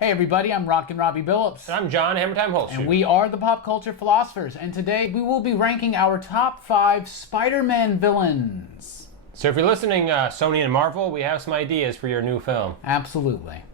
Hey everybody, I'm Rockin' Robbie Billups. And I'm John Hammertime Holshoe. And we are the Pop Culture Philosophers. And today we will be ranking our top 5 Spider-Man villains. So if you're listening, Sony and Marvel, we have some ideas for your new film. Absolutely.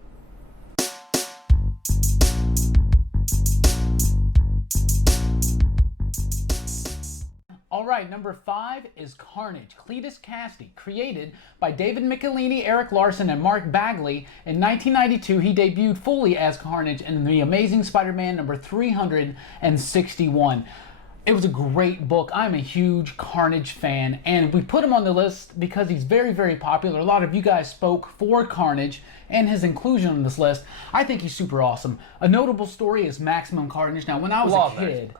Alright, number 5 is Carnage, Cletus Cassidy. Created by David Michelinie, Eric Larson, and Mark Bagley. In 1992, he debuted fully as Carnage in The Amazing Spider-Man number 361. It was a great book. I'm a huge Carnage fan, and we put him on the list because he's very, very popular. A lot of you guys spoke for Carnage and his inclusion on this list. I think he's super awesome. A notable story is Maximum Carnage. Now, when I was a kid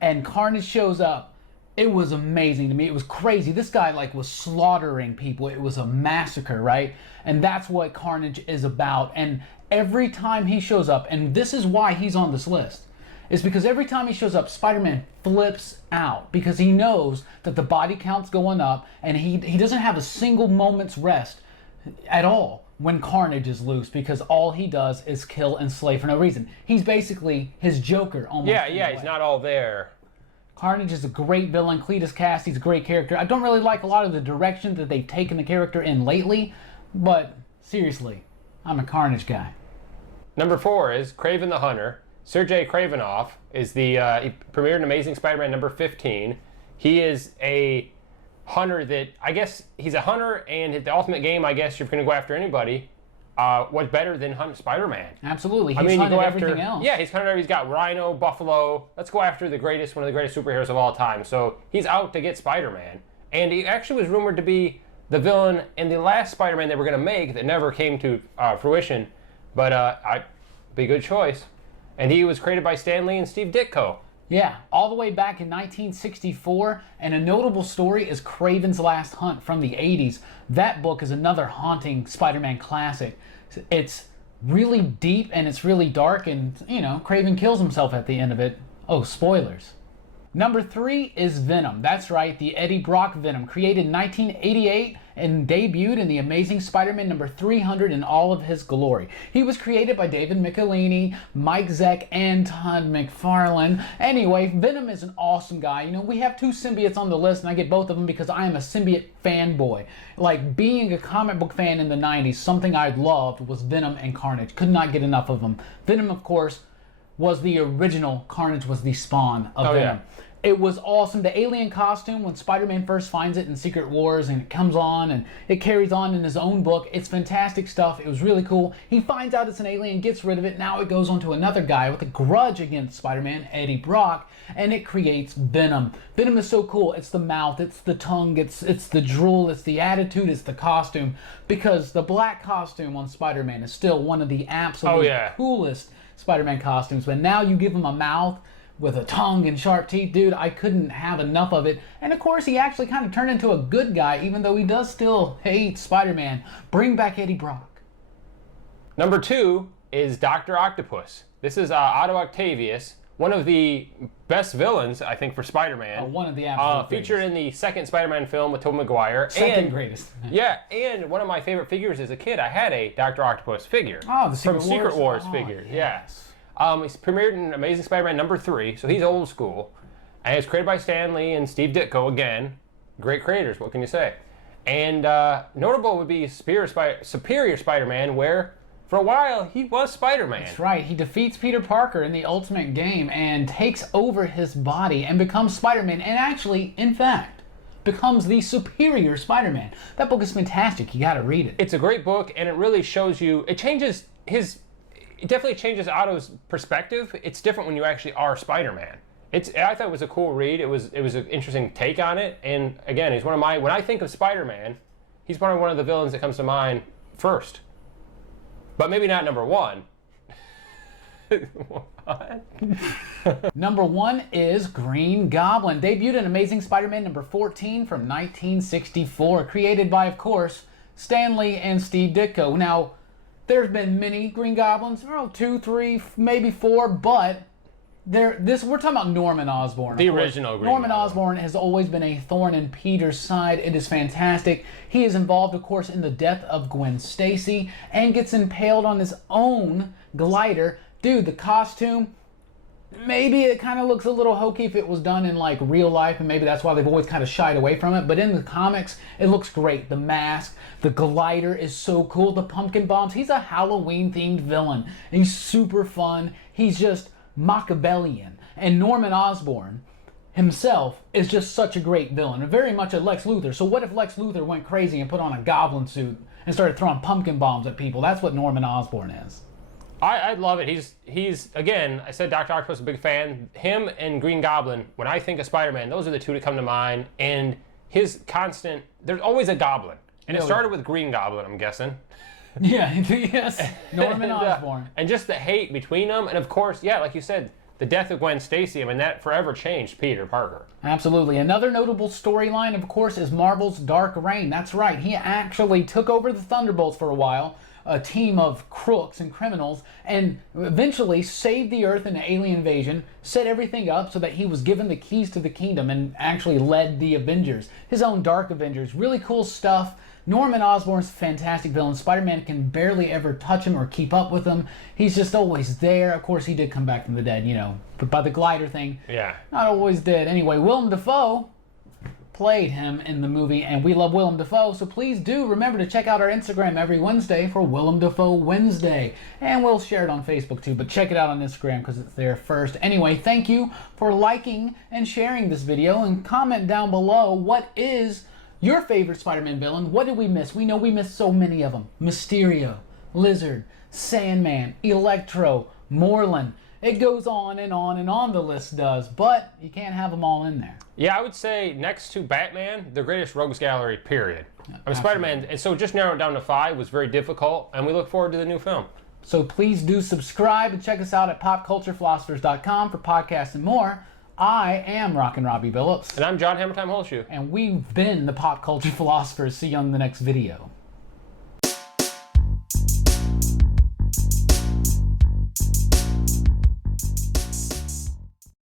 and Carnage shows up, it was amazing to me. It was crazy. This guy was slaughtering people. It was a massacre, right? And that's what Carnage is about. And every time he shows up, and this is why he's on this list, is because every time he shows up, Spider-Man flips out because he knows that the body count's going up and he doesn't have a single moment's rest at all when Carnage is loose, because all he does is kill and slay for no reason. He's basically his Joker almost. Yeah, he's not all there. Carnage is a great villain. Cletus Cassidy's a great character. I don't really like a lot of the direction that they've taken the character in lately, but seriously, I'm a Carnage guy. Number 4 is Kraven the Hunter. Sergei Kravinoff is he premiered in Amazing Spider-Man number 15. He is a hunter that, I guess, he's a hunter, and the ultimate game, I guess, you're going to go after anybody. What's better than hunt Spider-Man? Absolutely. He's hunted everything else. Yeah, he's got Rhino, Buffalo. Let's go after one of the greatest superheroes of all time. So he's out to get Spider-Man. And he actually was rumored to be the villain in the last Spider-Man they were going to make that never came to fruition. But be a good choice. And he was created by Stan Lee and Steve Ditko. Yeah, all the way back in 1964, and a notable story is Kraven's Last Hunt from the 80s. That book is another haunting Spider-Man classic. It's really deep and it's really dark, and, Kraven kills himself at the end of it. Oh, spoilers. Number 3 is Venom. That's right, the Eddie Brock Venom, created in 1988 and debuted in The Amazing Spider-Man number 300 in all of his glory. He was created by David Michelinie, Mike Zeck, and Todd McFarlane. Anyway, Venom is an awesome guy. We have 2 symbiotes on the list, and I get both of them because I am a symbiote fanboy. Being a comic book fan in the 90s, something I loved was Venom and Carnage. Could not get enough of them. Venom, of course, was the original. Carnage was the spawn of Venom. Yeah. It was awesome. The alien costume, when Spider-Man first finds it in Secret Wars, and it comes on and it carries on in his own book. It's fantastic stuff. It was really cool. He finds out it's an alien, gets rid of it. Now it goes on to another guy with a grudge against Spider-Man, Eddie Brock, and it creates Venom. Venom is so cool. It's the mouth, it's the tongue, it's the drool, it's the attitude, it's the costume. Because the black costume on Spider-Man is still one of the absolute coolest Spider-Man costumes. But now you give him a mouth with a tongue and sharp teeth, dude, I couldn't have enough of it. And of course, he actually kind of turned into a good guy, even though he does still hate Spider-Man. Bring back Eddie Brock. Number 2 is Dr. Octopus. This is Otto Octavius, one of the best villains, I think, for Spider-Man. One of the absolute featured in the second Spider-Man film with Tobey Maguire. Second greatest. Yeah, and one of my favorite figures as a kid, I had a Dr. Octopus figure. Oh, the Secret Wars figure. Yes. He's premiered in Amazing Spider-Man number 3, so he's old school. And it's created by Stan Lee and Steve Ditko, again. Great creators, what can you say? And notable would be Superior Spider-Man, where, for a while, he was Spider-Man. That's right. He defeats Peter Parker in the Ultimate Game and takes over his body and becomes Spider-Man, and actually, in fact, becomes the Superior Spider-Man. That book is fantastic. You gotta read it. It's a great book, and it really shows you, it definitely changes Otto's perspective. It's different when you actually are Spider-Man. I thought it was a cool read. It was an interesting take on it. And again, he's when I think of Spider-Man, he's probably one of the villains that comes to mind first. But maybe not number 1. What? Number 1 is Green Goblin. Debuted in Amazing Spider-Man number 14 from 1964. Created by, of course, Stan Lee and Steve Ditko. Now, there's been many Green Goblins, 2, 3, maybe 4, but We're talking about Norman Osborn. The original Green Norman Goblin. Osborn has always been a thorn in Peter's side. It is fantastic. He is involved, of course, in the death of Gwen Stacy and gets impaled on his own glider. Dude, the costume, maybe it kind of looks a little hokey if it was done in like real life, and maybe that's why they've always kind of shied away from it. But in the comics, it looks great. The mask, the glider is so cool. The pumpkin bombs. He's a Halloween-themed villain. And he's super fun. He's just Machiavellian. And Norman Osborn himself is just such a great villain, and very much a Lex Luthor. So what if Lex Luthor went crazy and put on a goblin suit and started throwing pumpkin bombs at people? That's what Norman Osborn is. I love it. He's again, I said Dr. Octopus, a big fan. Him and Green Goblin, when I think of Spider-Man, those are the two that come to mind. And his constant, there's always a goblin. And it started with Green Goblin, I'm guessing. Yeah, yes. Norman Osborn. And just the hate between them. And of course, yeah, like you said, the death of Gwen Stacy, I mean, that forever changed Peter Parker. Absolutely. Another notable storyline, of course, is Marvel's Dark Reign. That's right. He actually took over the Thunderbolts for a while, a team of crooks and criminals, and eventually saved the Earth in an alien invasion, set everything up so that he was given the keys to the kingdom and actually led the Avengers, his own Dark Avengers. Really cool stuff. Norman Osborn's a fantastic villain. Spider-Man can barely ever touch him or keep up with him. He's just always there. Of course, he did come back from the dead, but by the glider thing, yeah, not always dead. Anyway, Willem Dafoe played him in the movie, and we love Willem Dafoe, so please do remember to check out our Instagram every Wednesday for Willem Dafoe Wednesday, and we'll share it on Facebook too, but check it out on Instagram because it's there first. Anyway, thank you for liking and sharing this video, and comment down below what is your favorite Spider-Man villain. What did we miss? We know we missed so many of them. Mysterio, Lizard, Sandman, Electro, Moreland. It goes on and on and on, the list does, but you can't have them all in there. Yeah, I would say next to Batman, the greatest rogues gallery, period. I mean, Spider-Man, and so just narrowing it down to 5 was very difficult, and we look forward to the new film. So please do subscribe and check us out at popculturephilosophers.com for podcasts and more. I am Rockin' Robbie Billups. And I'm John Hammertime Holshoe. And we've been the Pop Culture Philosophers. See you on the next video.